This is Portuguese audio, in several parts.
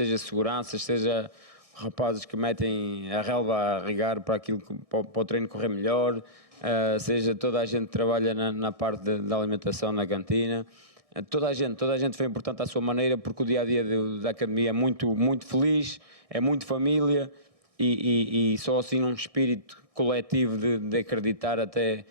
seja seguranças, seja rapazes que metem a relva a regar para aquilo para o treino correr melhor, seja toda a gente que trabalha na parte da alimentação na cantina. Toda a gente foi importante à sua maneira, porque o dia-a-dia da academia é muito, muito feliz, é muito família e só assim um espírito coletivo de acreditar até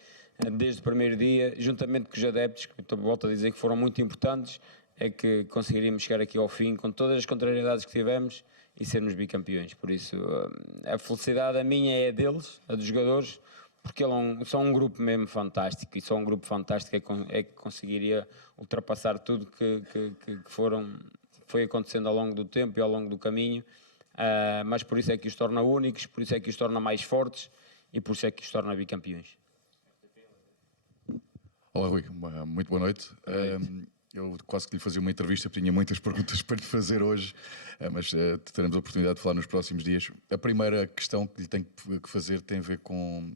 desde o primeiro dia, juntamente com os adeptos, que volto a dizer que foram muito importantes, é que conseguiríamos chegar aqui ao fim com todas as contrariedades que tivemos e sermos bicampeões. Por isso, a felicidade a minha é a deles, a dos jogadores, porque são um grupo mesmo fantástico, e só um grupo fantástico é que conseguiria ultrapassar tudo que foi acontecendo ao longo do tempo e ao longo do caminho, mas por isso é que os torna únicos, por isso é que os torna mais fortes e por isso é que os torna bicampeões. Olá, Rui, muito boa noite. Eu quase que lhe fazia uma entrevista, porque tinha muitas perguntas para lhe fazer hoje, mas teremos a oportunidade de falar nos próximos dias. A primeira questão que lhe tenho que fazer tem a ver com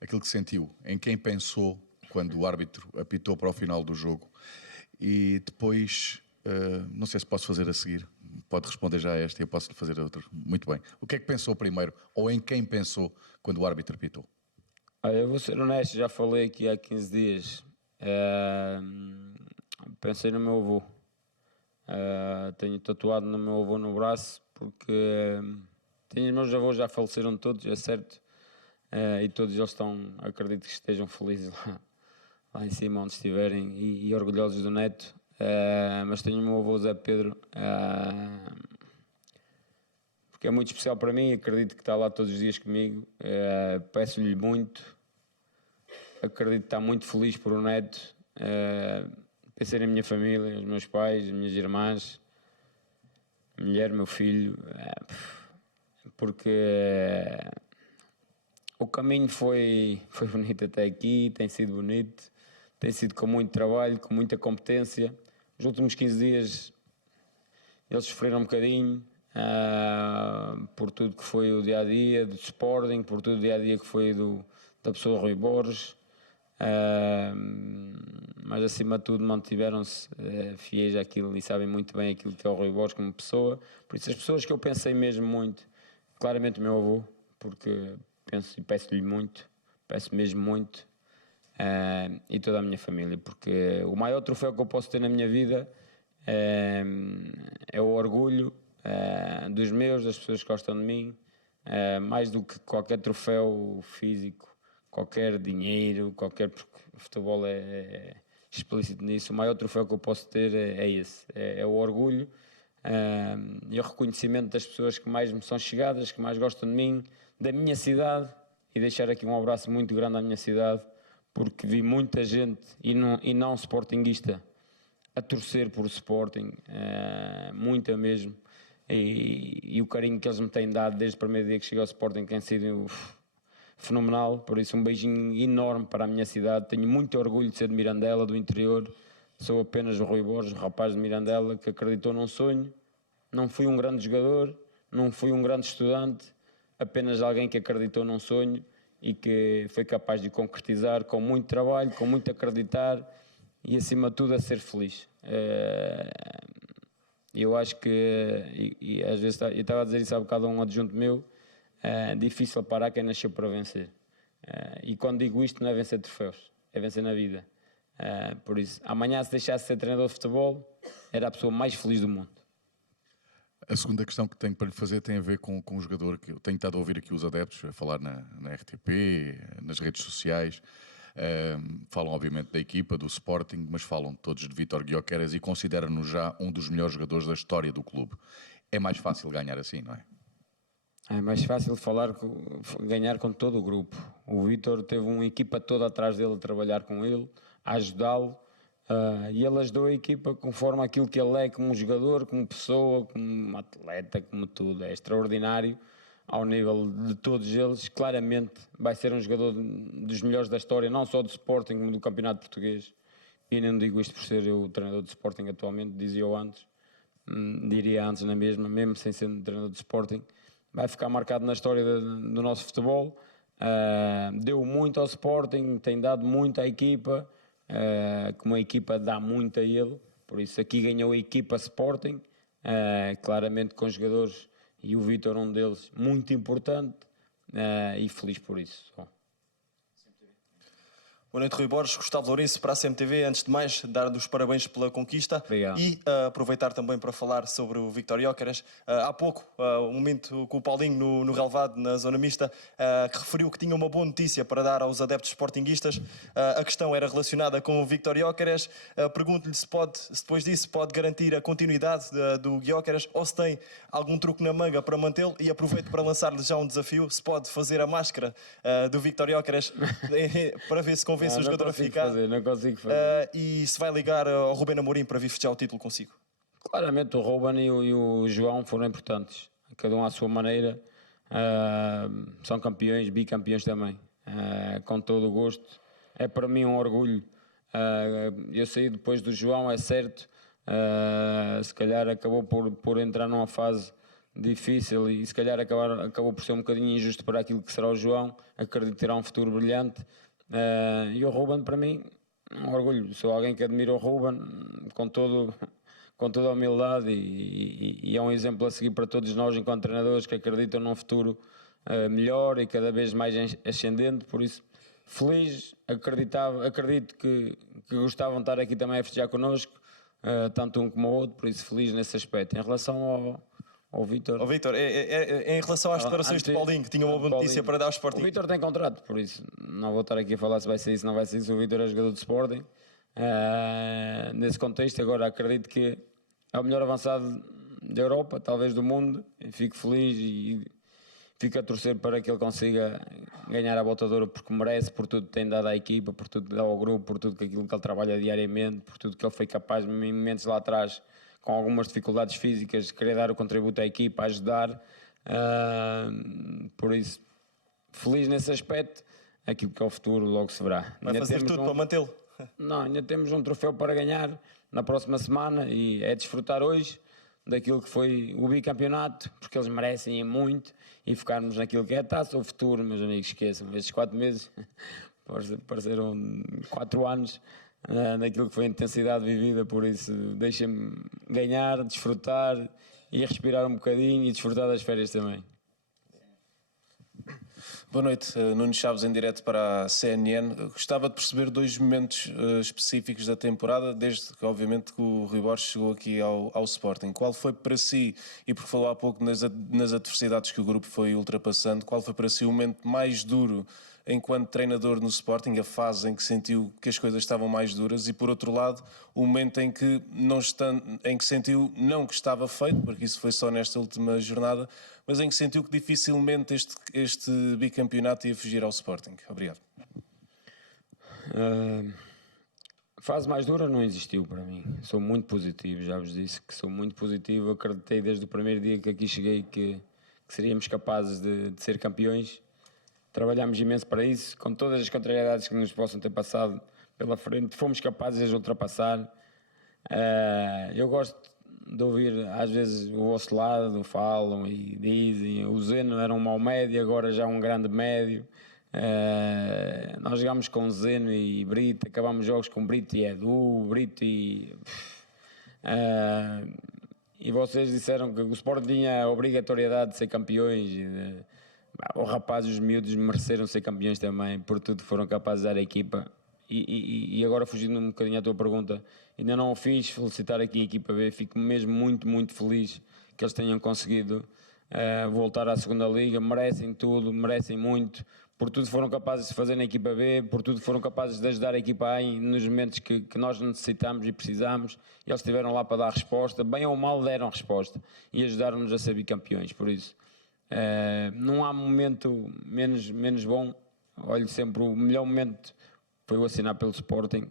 aquilo que sentiu, em quem pensou quando o árbitro apitou para o final do jogo, e depois, não sei se posso fazer a seguir, pode responder já a esta e eu posso lhe fazer a outra. Muito bem. O que é que pensou primeiro, ou em quem pensou quando o árbitro apitou? Eu vou ser honesto, já falei aqui há 15 dias, pensei no meu avô. Tenho tatuado no meu avô no braço, porque os meus avós já faleceram todos, é certo, e todos eles acredito que estejam felizes lá em cima onde estiverem e orgulhosos do neto, mas tenho o meu avô Zé Pedro, porque é muito especial para mim, acredito que está lá todos os dias comigo, peço-lhe muito, acredito que está muito feliz por o neto, pensei na minha família, os meus pais, as minhas irmãs, a mulher, meu filho, porque o caminho foi bonito até aqui, tem sido bonito, tem sido com muito trabalho, com muita competência. Os últimos 15 dias eles sofreram um bocadinho por tudo que foi o dia-a-dia do Sporting, por tudo o dia-a-dia que foi da pessoa Rui Borges, mas acima de tudo mantiveram-se fiéis àquilo e sabem muito bem aquilo que é o Rui Borges como pessoa. Por isso as pessoas que eu pensei mesmo muito, claramente o meu avô, porque penso e peço-lhe muito, peço mesmo muito, e toda a minha família, porque o maior troféu que eu posso ter na minha vida é o orgulho dos meus, das pessoas que gostam de mim, mais do que qualquer troféu físico, qualquer dinheiro, porque o futebol é explícito nisso. O maior troféu que eu posso ter é esse, é o orgulho e o reconhecimento das pessoas que mais me são chegadas, que mais gostam de mim, da minha cidade, e deixar aqui um abraço muito grande à minha cidade, porque vi muita gente, e não sportinguista, a torcer por o Sporting, muita mesmo, e o carinho que eles me têm dado desde o primeiro dia que cheguei ao Sporting tem sido fenomenal. Por isso um beijinho enorme para a minha cidade. Tenho muito orgulho de ser de Mirandela, do interior. Sou apenas o Rui Borges, rapaz de Mirandela, que acreditou num sonho. Não fui um grande jogador, não fui um grande estudante, apenas alguém que acreditou num sonho e que foi capaz de concretizar com muito trabalho, com muito acreditar e acima de tudo a ser feliz. Eu acho que, e às vezes eu estava a dizer isso há bocado a um adjunto meu, difícil parar quem nasceu para vencer. E quando digo isto não é vencer troféus, é vencer na vida. Por isso, amanhã se deixasse de ser treinador de futebol, era a pessoa mais feliz do mundo. A segunda questão que tenho para lhe fazer tem a ver com um jogador que eu tenho estado a ouvir aqui os adeptos a falar na RTP, nas redes sociais. Falam obviamente da equipa, do Sporting, mas falam todos de Vítor Gyökeres e consideram-no já um dos melhores jogadores da história do clube. É mais fácil ganhar assim, não é? É mais fácil ganhar com todo o grupo. O Vítor teve uma equipa toda atrás dele a trabalhar com ele, a ajudá-lo, e ele ajudou a equipa conforme aquilo que ele é como jogador, como pessoa, como atleta, como tudo. É extraordinário ao nível de todos eles. Claramente vai ser um jogador dos melhores da história, não só do Sporting, como do Campeonato Português. E não digo isto por ser eu o treinador do Sporting atualmente, dizia-o antes, diria antes na mesma, mesmo sem ser treinador do Sporting. Vai ficar marcado na história do nosso futebol. Deu muito ao Sporting, tem dado muito à equipa, como a equipa dá muito a ele, por isso aqui ganhou a equipa Sporting, claramente com jogadores, e o Vítor um deles, muito importante, e feliz por isso. Bom. Boa noite, Rui Borges, Gustavo Lourenço para a CMTV. Antes de mais, dar-lhe os parabéns pela conquista. Obrigado. E aproveitar também para falar sobre o Vítor Gyökeres. Há pouco, um momento com o Paulinho no relevado, na zona mista, que referiu que tinha uma boa notícia para dar aos adeptos sportinguistas. A questão era relacionada com o Vítor Gyökeres. Pergunto-lhe se depois disso pode garantir a continuidade do Gyökeres ou se tem algum truque na manga para mantê-lo. E aproveito para lançar-lhe já um desafio, se pode fazer a máscara do Vítor Gyökeres para ver se convence o jogador a ficar. Não consigo fazer. E se vai ligar ao Rubén Amorim para vir festejar o título consigo? Claramente o Ruben e o João foram importantes, cada um à sua maneira. São campeões, bicampeões também, com todo o gosto. É para mim um orgulho. Eu saí depois do João, é certo, se calhar acabou por entrar numa fase difícil e se calhar acabou por ser um bocadinho injusto para aquilo que será o João. Acredito que terá um futuro brilhante. E o Ruben, para mim, um orgulho. Sou alguém que admira o Ruben com toda a humildade e é um exemplo a seguir para todos nós, enquanto treinadores, que acreditam num futuro melhor e cada vez mais ascendente. Por isso, feliz, acredito que gostavam de estar aqui também a festejar connosco, tanto um como o outro, por isso feliz nesse aspecto. Em relação ao Vítor... Vítor, em relação às declarações de Paulinho, que tinha uma boa notícia para dar ao Sporting. O Vítor tem contrato, por isso não vou estar aqui a falar se vai ser isso ou não vai ser isso. O Vítor é jogador de Sporting. Nesse contexto, agora acredito que é o melhor avançado da Europa, talvez do mundo. E fico feliz e fico a torcer para que ele consiga ganhar a Bota de Ouro, porque merece, por tudo que tem dado à equipa, por tudo que dá ao grupo, por tudo aquilo que ele trabalha diariamente, por tudo que ele foi capaz, em momentos lá atrás, com algumas dificuldades físicas, de querer dar o contributo à equipa, ajudar. Por isso, feliz nesse aspecto. Aquilo que é o futuro logo se verá. Vai fazer tudo para mantê-lo? Não, ainda temos um troféu para ganhar na próxima semana e é desfrutar hoje daquilo que foi o bicampeonato, porque eles merecem muito, e focarmos naquilo que é a taça. O futuro, meus amigos, esqueçam. Estes 4 meses pareceram 4 anos naquilo que foi a intensidade vivida, por isso deixem-me ganhar, desfrutar e respirar um bocadinho e desfrutar das férias também. Boa noite, Nuno Chaves em direto para a CNN. Gostava de perceber 2 momentos específicos da temporada, desde que obviamente que o Rui Borges chegou aqui ao Sporting. Qual foi para si, e porque falou há pouco nas adversidades que o grupo foi ultrapassando, qual foi para si o momento mais duro enquanto treinador no Sporting, a fase em que sentiu que as coisas estavam mais duras, e por outro lado, o momento em que, sentiu não que estava feito, porque isso foi só nesta última jornada, mas em que sentiu que dificilmente este bicampeonato ia fugir ao Sporting? Obrigado. A fase mais dura não existiu para mim. Sou muito positivo, já vos disse que sou muito positivo. Acreditei desde o primeiro dia que aqui cheguei que seríamos capazes de ser campeões. Trabalhámos imenso para isso, com todas as contrariedades que nos possam ter passado pela frente, fomos capazes de as ultrapassar. Eu gosto de ouvir às vezes o vosso lado, falam e dizem o Zeno era um mau médio, agora já um grande médio. Nós jogámos com Zeno e Brito, acabámos jogos com Brito e Edu, Brito e vocês disseram que o Sport tinha a obrigatoriedade de ser campeões. Os rapazes, os miúdos mereceram ser campeões também, por tudo foram capazes de dar a equipa. E agora, fugindo um bocadinho à tua pergunta, ainda não o fiz, felicitar aqui a equipa B, fico mesmo muito, muito feliz que eles tenham conseguido voltar à segunda liga, merecem tudo, merecem muito, por tudo foram capazes de fazer na equipa B, por tudo foram capazes de ajudar a equipa A nos momentos que nós necessitamos e precisamos. Eles estiveram lá para dar resposta, bem ou mal deram resposta e ajudaram-nos a ser bicampeões, por isso não há momento menos bom. Olho sempre, o melhor momento foi o assinar pelo Sporting.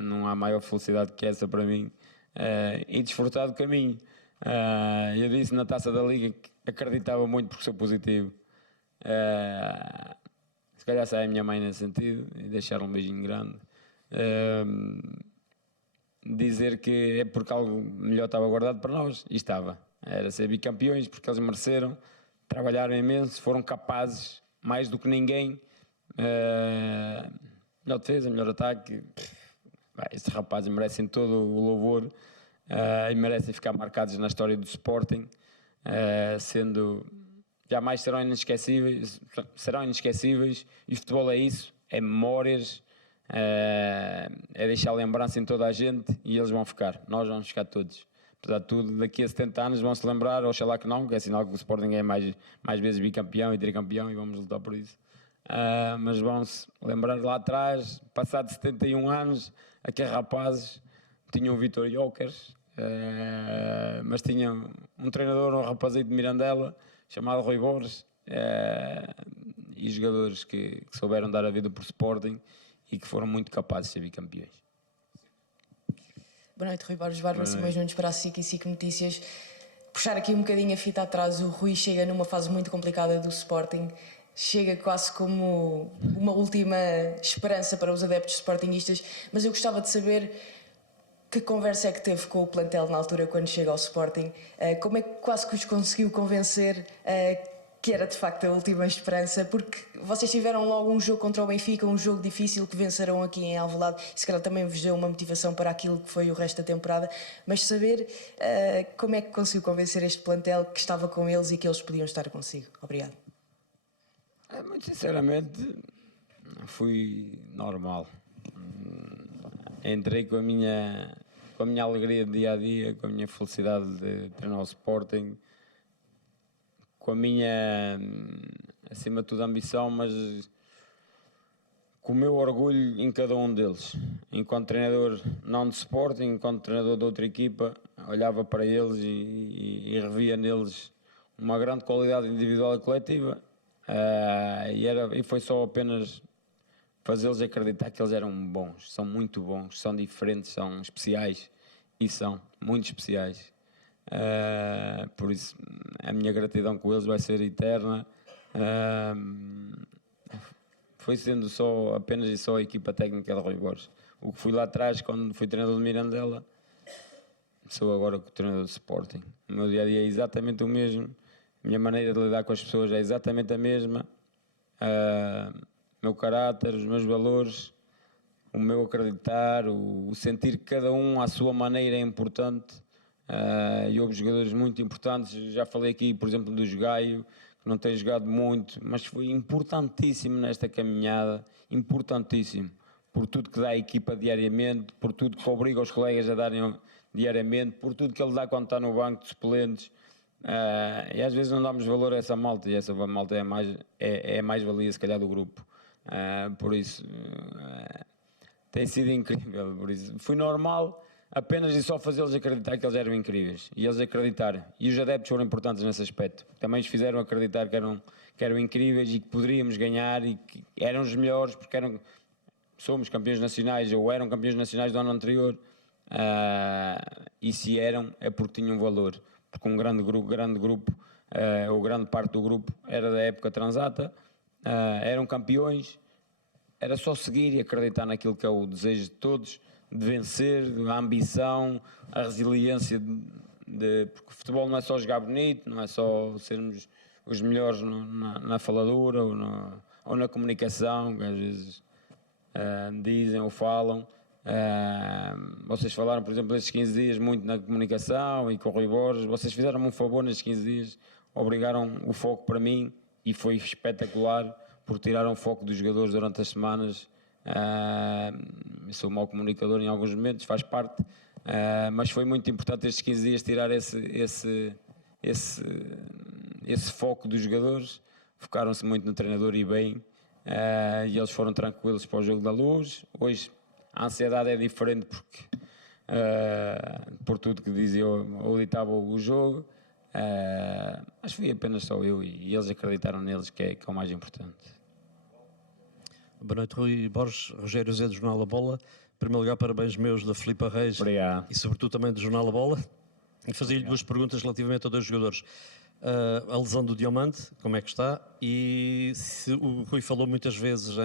Não há maior felicidade que essa para mim, e desfrutar do caminho. Eu disse na Taça da Liga que acreditava muito porque sou positivo. Se calhar sai a minha mãe nesse sentido e deixar um beijinho grande. Dizer que é porque algo melhor estava guardado para nós, e estava. Era ser bicampeões, porque eles mereceram, trabalharam imenso, foram capazes, mais do que ninguém. Melhor defesa, melhor ataque. Estes rapazes merecem todo o louvor. e merecem ficar marcados na história do Sporting, sendo jamais serão inesquecíveis, e o futebol é isso, é memórias, é deixar lembrança em toda a gente, e eles vão ficar, nós vamos ficar todos. Apesar de tudo, daqui a 70 anos vão se lembrar, oxalá que não, que é sinal que o Sporting é mais vezes bicampeão e tricampeão, e vamos lutar por isso. Mas vão-se lembrar lá atrás, passado 71 anos, aqueles rapazes tinham o Vítor Jóqueres, mas tinham um treinador, um rapazito de Mirandela, chamado Rui Borges, e jogadores que souberam dar a vida por Sporting e que foram muito capazes de ser bicampeões. Boa noite, Rui Borges, Bárbara Simões Nunes para a SIC e SIC Notícias. Puxar aqui um bocadinho a fita atrás, o Rui chega numa fase muito complicada do Sporting, chega quase como uma última esperança para os adeptos sportinguistas, mas eu gostava de saber que conversa é que teve com o plantel na altura quando chega ao Sporting, como é que quase que os conseguiu convencer que era de facto a última esperança, porque vocês tiveram logo um jogo contra o Benfica, um jogo difícil que venceram aqui em Alvalade, e se calhar também vos deu uma motivação para aquilo que foi o resto da temporada, mas saber como é que conseguiu convencer este plantel que estava com eles e que eles podiam estar consigo. Obrigado. Muito sinceramente, fui normal. Entrei com a minha alegria de dia a dia, com a minha felicidade de treinar o Sporting, com a minha, acima de tudo, ambição, mas com o meu orgulho em cada um deles. Enquanto treinador não de Sporting, enquanto treinador de outra equipa, olhava para eles e revia neles uma grande qualidade individual e coletiva, e foi só apenas fazê-los acreditar que eles eram bons, são muito bons, são diferentes, são especiais, e são muito especiais. Por isso a minha gratidão com eles vai ser eterna. Foi sendo apenas e só a equipa técnica de Rui Borges. O que fui lá atrás quando fui treinador de Mirandela, sou agora o treinador de Sporting. O meu dia a dia é exatamente o mesmo, a minha maneira de lidar com as pessoas é exatamente a mesma, o meu caráter, os meus valores, o meu acreditar, o sentir que cada um à sua maneira é importante. E houve jogadores muito importantes, já falei aqui, por exemplo, do Gaio, que não tem jogado muito, mas foi importantíssimo nesta caminhada, importantíssimo, por tudo que dá à equipa diariamente, por tudo que obriga os colegas a darem diariamente, por tudo que ele dá quando está no banco de suplentes. E às vezes não damos valor a essa malta, e essa malta é a mais-valia, se calhar, do grupo. Por isso, tem sido incrível. Por isso, fui normal, apenas e só fazê-los acreditar que eles eram incríveis. E eles acreditaram. E os adeptos foram importantes nesse aspecto. Também os fizeram acreditar que eram incríveis e que poderíamos ganhar e que eram os melhores, porque somos campeões nacionais ou eram campeões nacionais do ano anterior. E se eram, é porque tinham valor. Porque um grande grupo, ou grande parte do grupo, era da época transata, eram campeões, era só seguir e acreditar naquilo que é o desejo de todos, de vencer, a ambição, a resiliência, porque o futebol não é só jogar bonito, não é só sermos os melhores na faladura ou na comunicação, que às vezes dizem ou falam. Vocês falaram, por exemplo, estes 15 dias muito na comunicação e com o Rui Borges. Vocês fizeram-me um favor nestes 15 dias, obrigaram o foco para mim e foi espetacular, por tiraram o foco dos jogadores durante as semanas. Eu sou um mau comunicador em alguns momentos, faz parte, mas foi muito importante estes 15 dias tirar esse foco dos jogadores. Focaram-se muito no treinador e bem, e eles foram tranquilos para o jogo da Luz. Hoje a ansiedade é diferente porque por tudo que dizia ou ditava o jogo, mas fui apenas só eu e eles acreditaram neles, que é o mais importante. Boa noite, Rui Borges, Rogério Zé do Jornal A Bola. Em primeiro lugar, parabéns meus da Filipe Reis. Obrigado. E sobretudo também do Jornal A Bola. E fazia-lhe duas perguntas relativamente a dois jogadores. A lesão do Diamante, como é que está? E se o Rui falou muitas vezes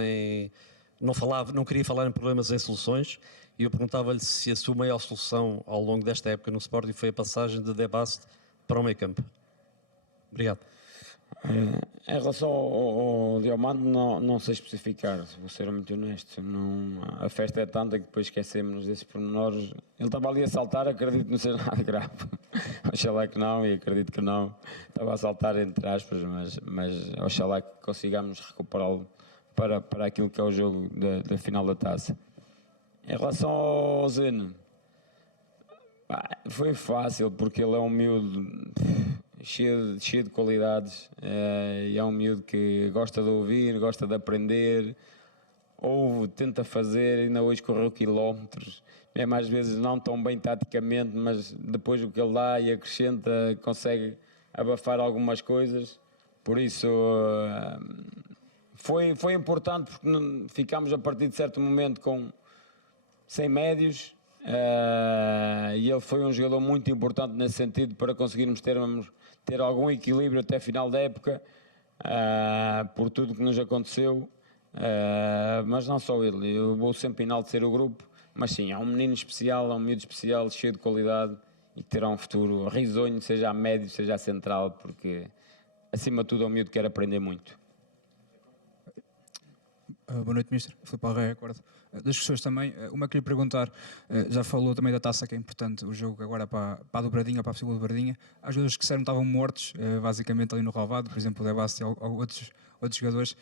não queria falar em problemas, em soluções, e eu perguntava-lhe se a sua maior solução ao longo desta época no Sporting foi a passagem de De Bast para o meio campo. Obrigado. Em relação ao Diamante, não sei especificar, vou ser muito honesto. A festa é tanta que depois esquecemos desses pormenores. Ele estava ali a saltar, acredito que não seja nada grave. Oxalá que não, e acredito que não. Estava a saltar entre aspas, mas oxalá que consigamos recuperá-lo para aquilo que é o jogo da final da taça. Em relação ao Zeno, foi fácil, porque ele é um miúdo cheio de qualidades, e é um miúdo que gosta de ouvir, gosta de aprender, ouve, tenta fazer, ainda hoje correu quilómetros, mesmo às vezes não tão bem taticamente, mas depois o que ele dá e acrescenta consegue abafar algumas coisas, por isso foi importante, porque ficámos a partir de certo momento sem médios, e ele foi um jogador muito importante nesse sentido para conseguirmos ter algum equilíbrio até a final da época, por tudo que nos aconteceu, mas não só ele, eu vou sempre enaltecer o grupo, mas sim, é um menino especial, é um miúdo especial, cheio de qualidade e que terá um futuro risonho, seja a médio, seja a central, porque acima de tudo é um miúdo que quer aprender muito. Boa noite, Mister. Filipe Alreia, acordo. Das questões também, uma queria perguntar, já falou também da taça, que é importante, o jogo agora para a dobradinha, para a segunda dobradinha. Há jogadores que disseram que estavam mortos, basicamente ali no relvado, por exemplo o Debasti ou outros jogadores.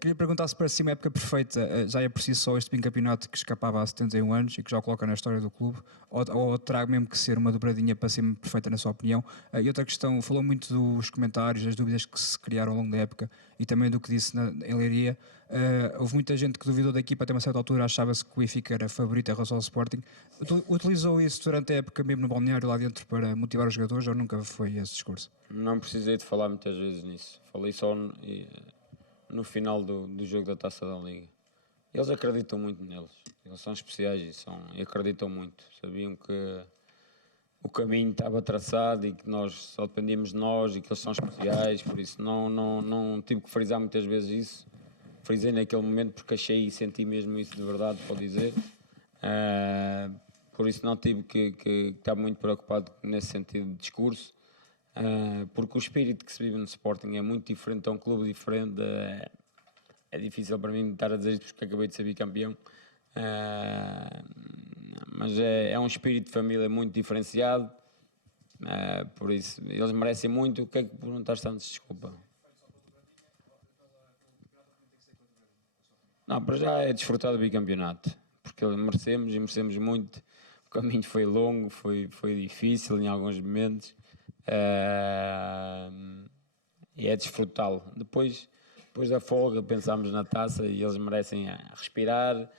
Queria perguntar se para si uma época perfeita já é por si só este bicampeonato que escapava há 71 anos e que já o coloca na história do clube, ou terá mesmo que ser uma dobradinha para ser perfeita na sua opinião? E outra questão, falou muito dos comentários, das dúvidas que se criaram ao longo da época e também do que disse em Leiria. Houve muita gente que duvidou da equipa, até uma certa altura achava-se que o Benfica era favorito em relação ao Sporting. Utilizou isso durante a época mesmo no balneário lá dentro para motivar os jogadores ou nunca foi esse discurso? Não precisei de falar muitas vezes nisso, falei só no final do jogo da Taça da Liga. Eles acreditam muito neles, eles são especiais e acreditam muito, sabiam que o caminho estava traçado e que nós só dependíamos de nós e que eles são especiais, por isso não tive que frisar muitas vezes isso. Frisei naquele momento porque achei e senti mesmo isso de verdade, pode dizer. Por isso não tive que estar muito preocupado nesse sentido de discurso, porque o espírito que se vive no Sporting é muito diferente, é um clube diferente. É difícil para mim estar a dizer isto porque acabei de ser bicampeão, mas é um espírito de família muito diferenciado, por isso eles merecem muito. O que é que perguntaste antes? Desculpa. Não, para já é desfrutar do bicampeonato, porque merecemos muito. O caminho foi longo, foi difícil em alguns momentos, e é desfrutá-lo. Depois da folga pensámos na taça e eles merecem respirar.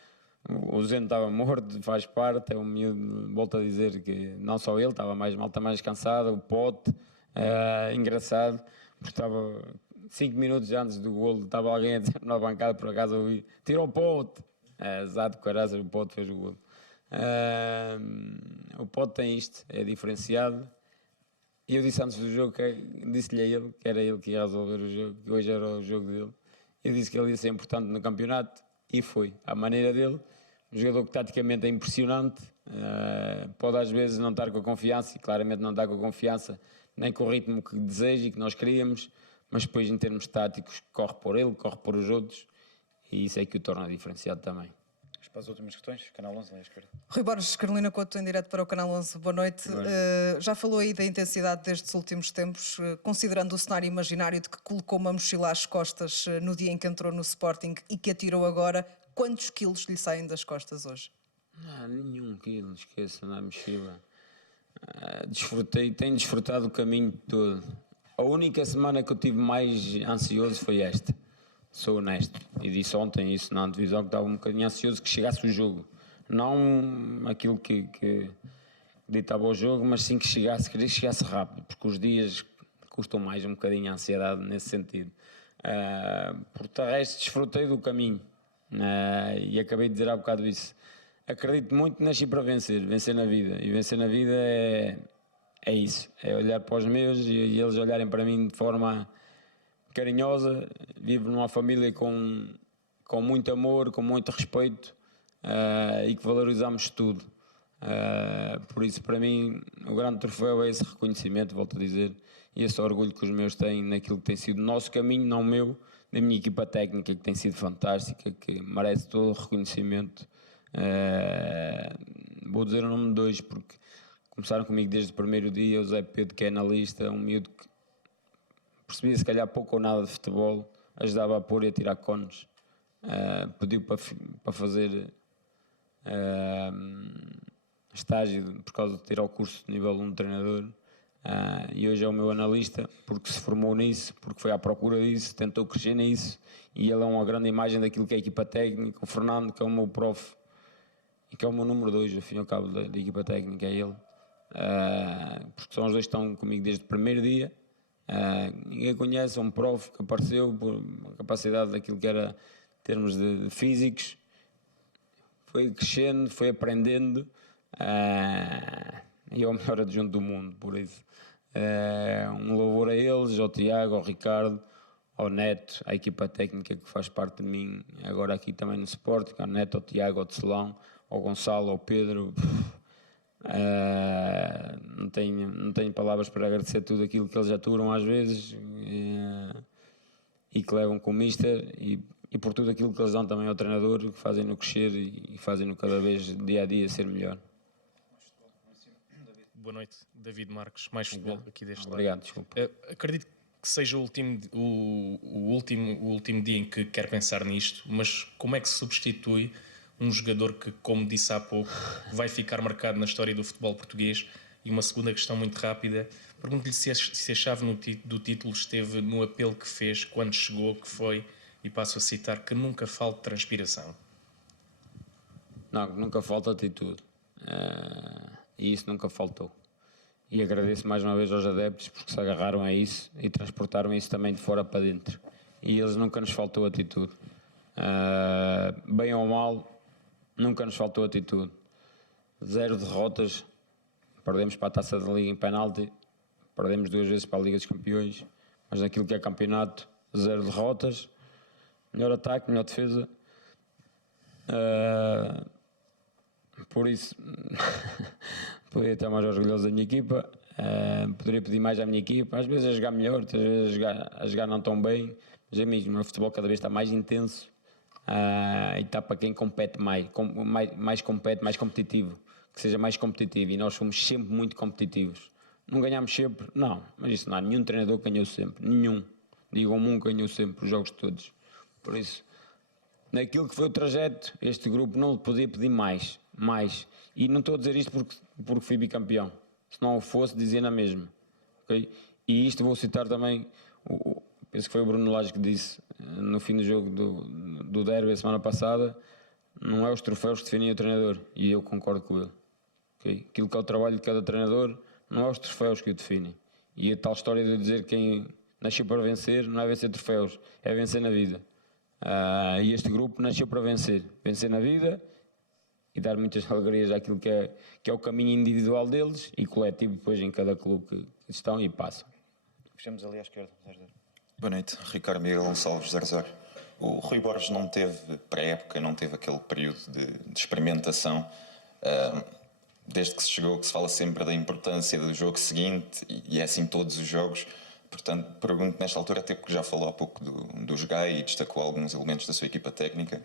O Zeno estava morto, faz parte, é um miúdo, volto a dizer que não só ele, estava mais mal, está mais cansado, o Pote, engraçado, porque estava 5 minutos antes do golo, estava alguém a dizer na bancada, por acaso ouvi, tira o Pote, exato, caraças, o Pote fez o golo. O Pote tem isto, é diferenciado, e eu disse antes do jogo, disse-lhe a ele, que era ele que ia resolver o jogo, que hoje era o jogo dele, eu disse que ele ia ser importante no campeonato, e foi, à maneira dele. Um jogador que taticamente é impressionante, pode às vezes não estar com a confiança, e claramente não está com a confiança, nem com o ritmo que deseja e que nós queríamos, mas depois em termos táticos corre por ele, corre por os outros, e isso é que o torna diferenciado também. Para as últimas questões, Canal 11, à esquerda. Rui Borges, Carolina Couto, em direto para o Canal 11. Boa noite. Já falou aí da intensidade destes últimos tempos, considerando o cenário imaginário de que colocou uma mochila às costas no dia em que entrou no Sporting e que atirou agora, quantos quilos lhe saem das costas hoje? Nenhum quilo, esqueça, na mochila. Tenho desfrutado o caminho todo. A única semana que eu tive mais ansioso foi esta. Sou honesto, e disse ontem isso na antevisão, que estava um bocadinho ansioso que chegasse o jogo. Não aquilo que ditava o jogo, mas sim que queria que chegasse rápido, porque os dias custam mais um bocadinho a ansiedade nesse sentido. Por de resto, desfrutei do caminho, e acabei de dizer há bocado isso. Acredito muito que nasci para vencer na vida, e vencer na vida é isso, é olhar para os meus e eles olharem para mim de forma carinhosa. Vivo numa família com muito amor, com muito respeito, e que valorizamos tudo. Por isso, para mim, o grande troféu é esse reconhecimento, volto a dizer, e esse orgulho que os meus têm naquilo que tem sido o nosso caminho, não o meu, da minha equipa técnica, que tem sido fantástica, que merece todo o reconhecimento. Vou dizer o nome de dois, porque começaram comigo desde o primeiro dia. O Zé Pedro, que é analista, um miúdo que percebia se calhar pouco ou nada de futebol, ajudava a pôr e a tirar cones, pediu para fazer estágio por causa de tirar o curso de nível 1 de treinador, e hoje é o meu analista porque se formou nisso, porque foi à procura disso, tentou crescer nisso, e ele é uma grande imagem daquilo que é a equipa técnica. O Fernando, que é o meu prof e que é o meu número 2, ao fim e ao cabo, da equipa técnica, é ele, porque são os dois que estão comigo desde o primeiro dia. Ninguém conhece, é um prof que apareceu por capacidade daquilo que era em termos de físicos, foi crescendo, foi aprendendo, e é o melhor adjunto do mundo, por isso um louvor a eles, ao Tiago, ao Ricardo, ao Neto, à equipa técnica que faz parte de mim agora aqui também no Sporting, ao Neto, ao Tiago, ao Tecelão, ao Gonçalo, ao Pedro. Não tenho palavras para agradecer tudo aquilo que eles aturam às vezes, e que levam com o Mister, e por tudo aquilo que eles dão também ao treinador, que fazem-no crescer e fazem-no cada vez dia a dia ser melhor. Boa noite, David Marques, mais futebol aqui deste lado. Obrigado, desculpa. Acredito que seja o último dia em que quer pensar nisto, mas como é que se substitui um jogador que, como disse há pouco, vai ficar marcado na história do futebol português? E uma segunda questão muito rápida, pergunto-lhe se a chave do título esteve no apelo que fez quando chegou, que foi, e passo a citar, que nunca falte transpiração. Não, nunca falta atitude, e isso nunca faltou. E agradeço mais uma vez aos adeptos porque se agarraram a isso e transportaram isso também de fora para dentro. E eles nunca nos faltou atitude. Bem ou mal, nunca nos faltou atitude. 0 derrotas, perdemos para a Taça da Liga em penalti, perdemos 2 vezes para a Liga dos Campeões, mas naquilo que é campeonato, 0 derrotas, melhor ataque, melhor defesa. Por isso, poderia estar mais orgulhoso da minha equipa, poderia pedir mais à minha equipa, às vezes a jogar melhor, outras vezes a jogar não tão bem, mas é mesmo, o futebol cada vez está mais intenso, e está para quem compete mais compete, mais competitivo, que seja mais competitivo, e nós fomos sempre muito competitivos. Não ganhámos sempre? Não, mas isso não há nenhum treinador que ganhou sempre, nenhum. Digam-me um que ganhou sempre os jogos todos. Por isso, naquilo que foi o trajeto, este grupo não podia pedir mais. E não estou a dizer isto porque fui bicampeão. Se não o fosse, dizia na mesma. Okay? E isto vou citar também, penso que foi o Bruno Lage que disse no fim do jogo do derby a semana passada, não é os troféus que definem o treinador. E eu concordo com ele. Okay? Aquilo que é o trabalho de cada treinador, não é os troféus que o definem. E a tal história de dizer que quem nasceu para vencer, não é vencer troféus, é vencer na vida. E este grupo nasceu para vencer na vida e dar muitas alegrias àquilo que é o caminho individual deles e coletivo depois em cada clube que estão e passam. Fechamos ali à esquerda. Boa noite, Ricardo Miguel Gonçalves, 00. O Rui Borges não teve pré-época, não teve aquele período de experimentação. Desde que se chegou, que se fala sempre da importância do jogo seguinte, e é assim todos os jogos. Portanto, pergunto nesta altura, até porque já falou há pouco do Jogai e destacou alguns elementos da sua equipa técnica,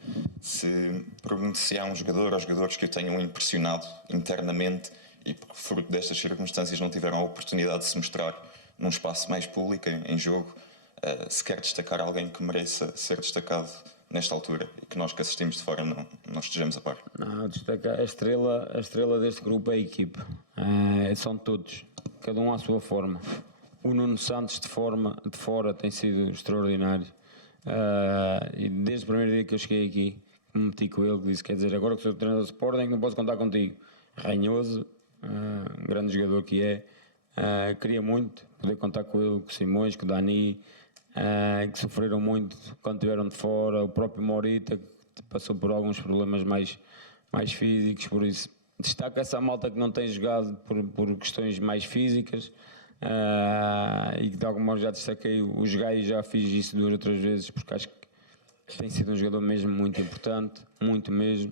pergunto se há um jogador ou jogadores que o tenham impressionado internamente e por fruto destas circunstâncias não tiveram a oportunidade de se mostrar num espaço mais público, em jogo, se quer destacar alguém que mereça ser destacado nesta altura e que nós que assistimos de fora não estejamos a par. Não, destacar a estrela deste grupo é a equipa. São todos, cada um à sua forma. O Nuno Santos de fora tem sido extraordinário, e desde o primeiro dia que eu cheguei aqui me meti com ele, que disse, quer dizer, agora que sou treinador de Sporting não posso contar contigo. Ranhoso, um grande jogador que queria muito poder contar com ele, com o Simões, com o Dani, que sofreram muito quando estiveram de fora, o próprio Morita que passou por alguns problemas mais físicos, por isso destaca essa malta que não tem jogado por questões mais físicas. E de alguma modo já destaquei o Jogai, já fiz isso 2 ou 3 vezes porque acho que tem sido um jogador mesmo muito importante, muito mesmo,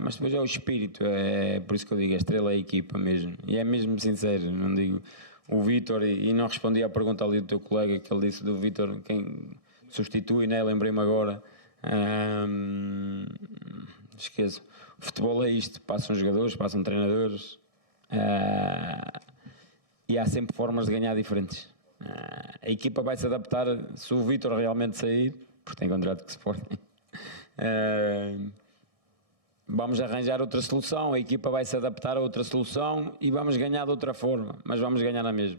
mas depois é o espírito, é por isso que eu digo, a estrela é a equipa mesmo, e é mesmo sincero, não digo o Vítor, e não respondi à pergunta ali do teu colega, que ele disse do Vítor, quem substitui, né? Lembrei-me agora. Esqueço. O futebol é isto, passam jogadores, passam treinadores, e há sempre formas de ganhar diferentes. A equipa vai se adaptar se o Vítor realmente sair, porque tem contrato com o Sporting. Vamos arranjar outra solução, a equipa vai se adaptar a outra solução e vamos ganhar de outra forma, mas vamos ganhar na mesma.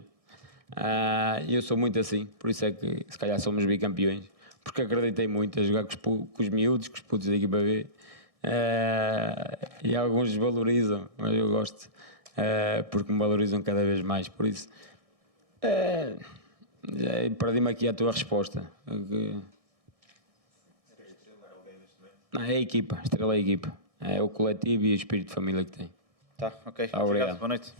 Eu sou muito assim, por isso é que se calhar somos bicampeões, porque acreditei muito a jogar com os miúdos, com os putos da equipa B, e alguns desvalorizam, mas eu gosto, porque me valorizam cada vez mais, por isso perdi-me aqui a tua resposta. Não, é a equipa, a estrela é a equipa. É o coletivo e o espírito de família que tem. Tá, ok. Obrigado. Boa noite.